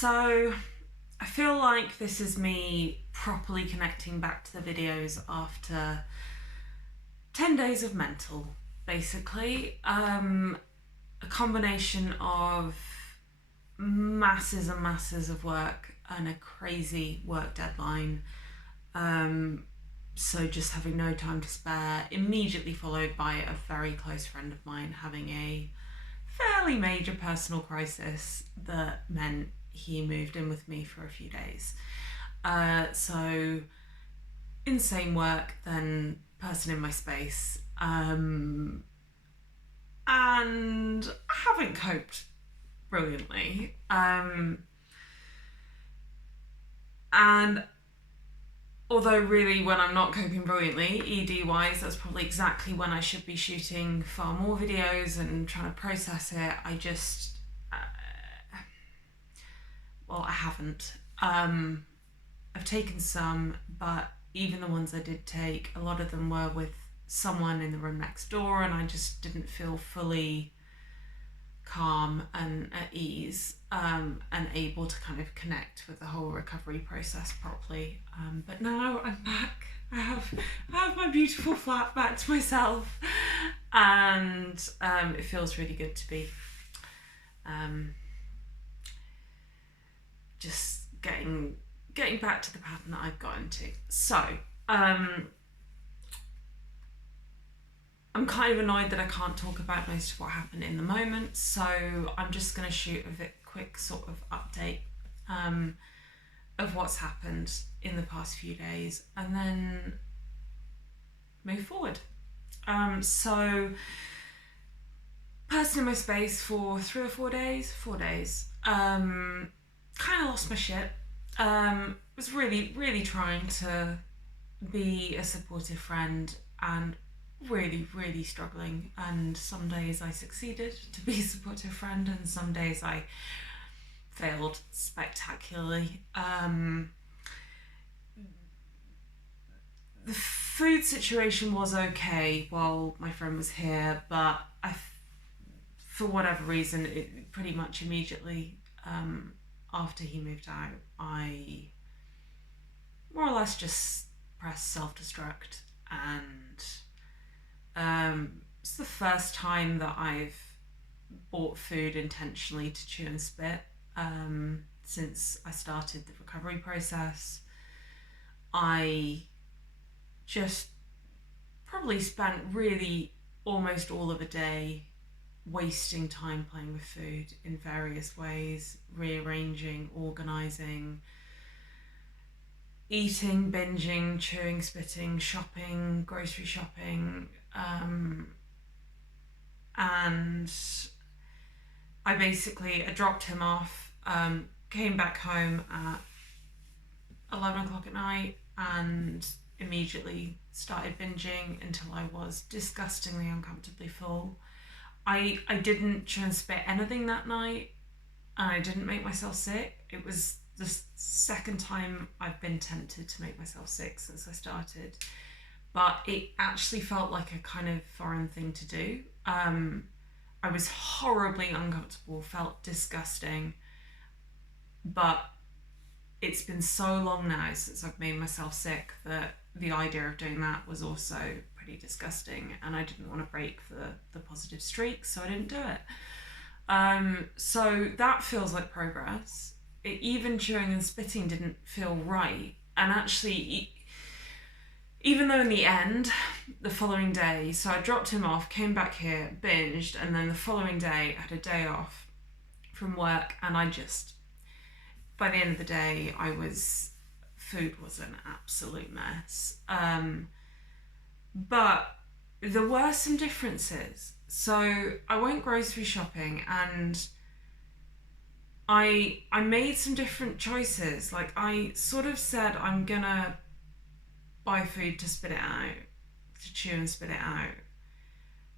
So I feel like this is me properly connecting back to the videos after 10 days of mental, basically. A combination of masses and masses of work and a crazy work deadline. So just having no time to spare, immediately followed by a very close friend of mine having a fairly major personal crisis that meant he moved in with me for a few days. So insane work, then person in my space. And I haven't coped brilliantly. And although really when I'm not coping brilliantly, ED wise, that's probably exactly when I should be shooting far more videos and trying to process it. I just, I haven't. I've taken some, but even the ones I did take, a lot of them were with someone in the room next door, and I just didn't feel fully calm and at ease, and able to kind of connect with the whole recovery process properly. But now I'm back. I have my beautiful flat back to myself, and it feels really good to be just getting back to the pattern that I've got into. So I'm kind of annoyed that I can't talk about most of what happened in the moment, so I'm just going to shoot a quick sort of update of what's happened in the past few days and then move forward. So person in my space for 3 or 4 days, 4 days, kind of lost my shit. Was really, really trying to be a supportive friend and really, really struggling. And some days I succeeded to be a supportive friend, and some days I failed spectacularly. The food situation was okay while my friend was here, but for whatever reason, it pretty much immediately after he moved out, I more or less just pressed self-destruct, and it's the first time that I've bought food intentionally to chew and spit since I started the recovery process. I just probably spent really almost all of a day wasting time playing with food in various ways, rearranging, organising, eating, binging, chewing, spitting, shopping, grocery shopping, and I dropped him off, came back home at 11 o'clock at night and immediately started binging until I was disgustingly uncomfortably full. I didn't chew and spit anything that night, and I didn't make myself sick. It was the second time I've been tempted to make myself sick since I started, but it actually felt like a kind of foreign thing to do. I was horribly uncomfortable, felt disgusting, but it's been so long now since I've made myself sick that the idea of doing that was also pretty disgusting, and I didn't want to break the positive streak, so I didn't do it. So that feels like progress. Even chewing and spitting didn't feel right, and actually, even though in the end, the following day, so I dropped him off, came back here, binged, and then the following day I had a day off from work, and by the end of the day, food was an absolute mess. But there were some differences. So I went grocery shopping, and I made some different choices. Like, I sort of said I'm gonna buy food to spit it out, to chew and spit it out.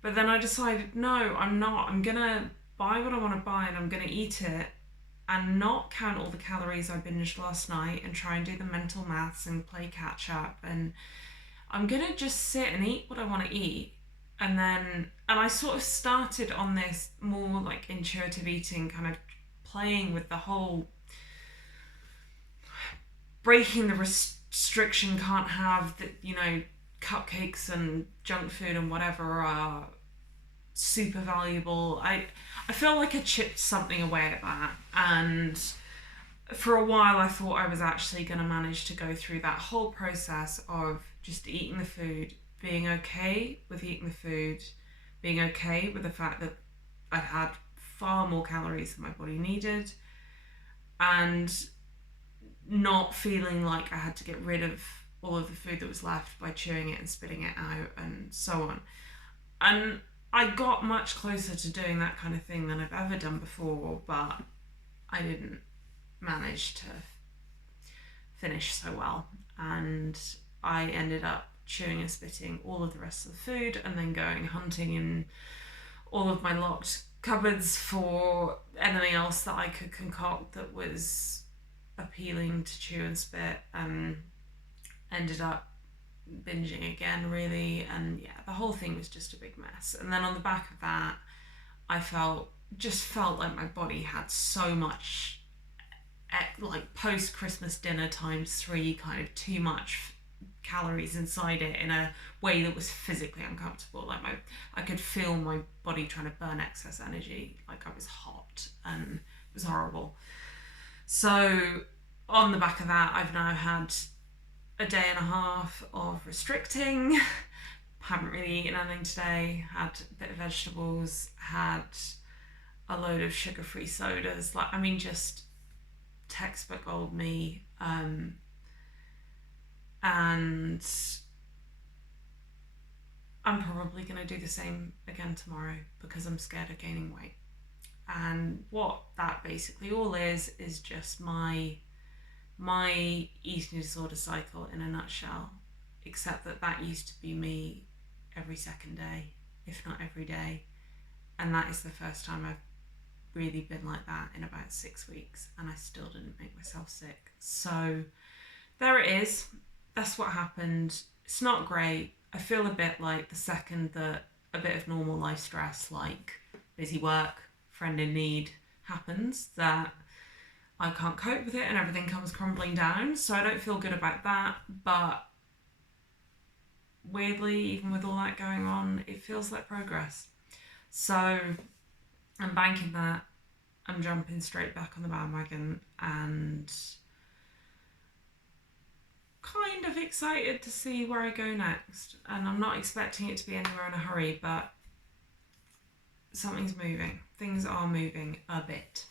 But then I decided, no, I'm not. I'm gonna buy what I want to buy, and I'm gonna eat it and not count all the calories I binged last night and try and do the mental maths and play catch up. And I'm gonna just sit and eat what I want to eat. And I sort of started on this more like intuitive eating, kind of playing with the whole breaking the restriction, can't have the, cupcakes and junk food and whatever are super valuable. I feel like I chipped something away at that, and for a while I thought I was actually going to manage to go through that whole process of just eating the food, being okay with eating the food, being okay with the fact that I'd had far more calories than my body needed, and not feeling like I had to get rid of all of the food that was left by chewing it and spitting it out and so on. And I got much closer to doing that kind of thing than I've ever done before, but I didn't manage to finish so well. And I ended up chewing and spitting all of the rest of the food and then going hunting in all of my locked cupboards for anything else that I could concoct that was appealing to chew and spit, and ended up binging again, really. And yeah, the whole thing was just a big mess. And then on the back of that, I felt like my body had so much, like post Christmas dinner times 3, kind of too much calories inside it in a way that was physically uncomfortable. Like I could feel my body trying to burn excess energy. Like I was hot and it was horrible. So on the back of that, I've now had a day and a half of restricting. Haven't really eaten anything today. Had a bit of vegetables. Had a load of sugar-free sodas. Just textbook old me. And I'm probably going to do the same again tomorrow because I'm scared of gaining weight. And what that basically all is just my eating disorder cycle in a nutshell, except that used to be me every second day, if not every day. And that is the first time I've really been like that in about 6 weeks, and I still didn't make myself sick. So there it is. That's what happened. It's not great. I feel a bit like the second that a bit of normal life stress, like busy work, friend in need, happens, that I can't cope with it and everything comes crumbling down. So I don't feel good about that. But weirdly, even with all that going on, it feels like progress. So I'm banking that. I'm jumping straight back on the bandwagon and kind of excited to see where I go next. And I'm not expecting it to be anywhere in a hurry, but something's moving. Things are moving a bit.